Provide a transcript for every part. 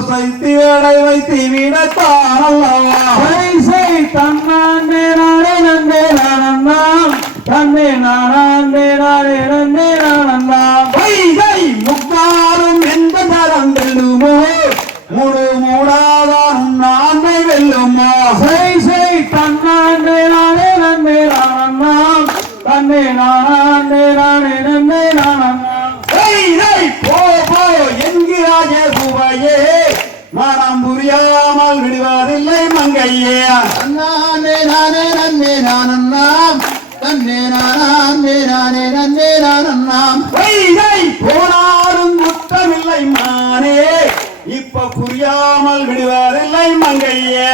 இப்போ சைத்தி வேடை வைத்து விடத்தான் பைசை தன்னாண்டே நாடே நந்தே நானந்தாம் தன்னே நானாண்டே நாடே நந்தே நானந்தாம் வைகை முக்காலும் எந்த தரம் வெல்லுமோ முழு மூடாதான் நான்மை வெல்லுமோ பைசை தன்னாண்டே நாடே நந்தே நானந்தாம் தன்னே நானாண்டே நாடே நந்தே நானந்தாம் என்கிறாயே சுவையே மனம் புரியாமல் விடுவதில்லை மங்கையே. நானே நானே நன்னே நானன்னாம். தன்னே நானே நானே நன்னே நானன்னாம். போனாலும் குற்றமில்லை மானே. இப்ப புரியாமல் விடுவதில்லை மங்கையே.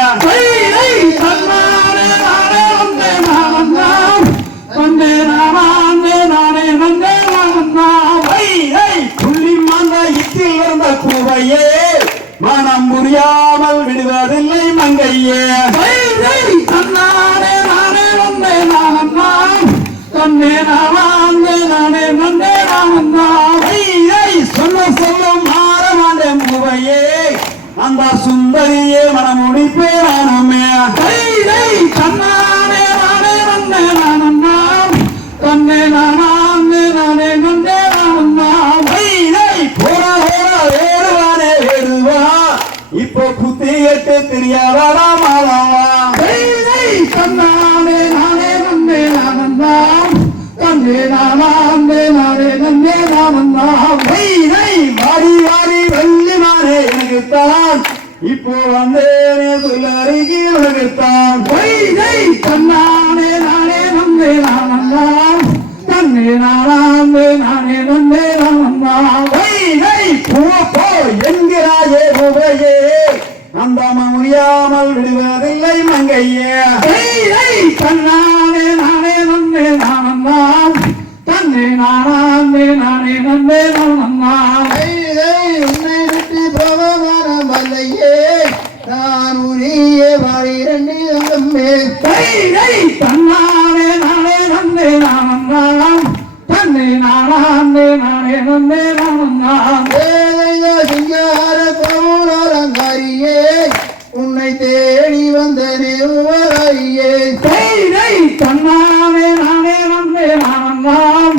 வந்த பூவையே மனம் புரியாமல் விடுவதில்லை மங்கையே. தன்னானே நானே வந்தே நானந்தாம் தன்னே நானே நானே நந்தே நானந்தாம் வைகை சொல்ல சொல்ல மாற மாட்டேன் பூவையே அந்த சுந்தரியே மனம் முடிப்பேனுமே வைகை தன்னானே நானே வந்தே நானந்தாம் தன்னே தன்னானே நானே வந்தே நானந்தாம் தன்னே நானே நானே நந்தே நானந்தாம் வைகை வாரி வாரி வெள்ளி மாறே எனக்குத்தான் இப்போ வந்தேனே சொல்லருகி உனக்குத்தான் தன்னானே நானே நந்தே நானந்தாம் தன்னே நானே நானே நந்தே நானந்தாம் முடியாமல் விடுவதில்லை மங்கையே. தன்னானே நானே நந்தே நானந்தாம் தன்னே நானே நானே நந்தே நானந்தாம் கைதை உன்னை விட்டு போக மரமல்லையே நான் உரிய அங்கம்மே வைகை தன்னானே நானே நந்தே நானந்தாம் தன்னே நானே நானே நந்தே நானந்தாம் ஏழையோ சிங்கார நிறுவரையே தைரை தன்னானே நானே நந்தே நானந்தாம்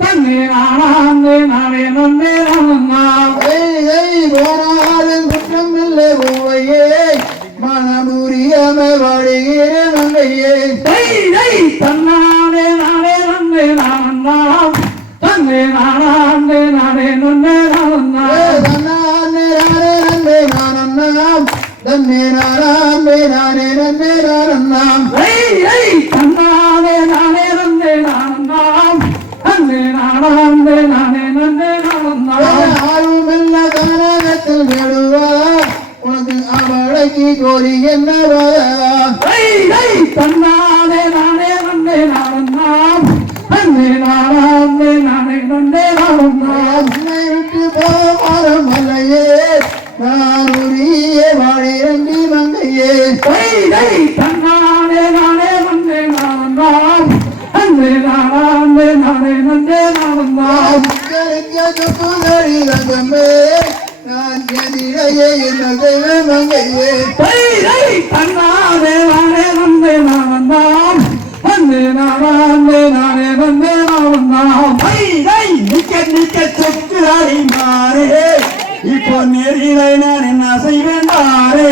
தன்னே நானே நானே நந்தே நானந்தாம் கைதை போனாலும் குற்றம் இல்லை பூவையே மனமுறியாம வாழுகிற நங்கையே தைரை தன்னானே நானே நந்தே நானந்தாம் தன்னே நானே நானே நந்தே தன்னே நானே நானே நன்னே நானன்னாம் தைரை தன்னானே நானே நந்தே நானந்தாம் தன்னே நானே நானே நந்தே நானந்தாம் யாரும் உனக்கு அவளைக்கு கோரி என்ன வரவா வைகை நானே நந்தே நானே நானே நந்தே மங்கையே தன்னானே நானே நந்தே நானந்தாம் தன்னே நானே நானே நந்தே நானந்தாம் நான் எதிரையே என்ன தெய்வ மங்கையே தன்னானே நானே இப்போ நான் என்ன செய்வேன் பாரே?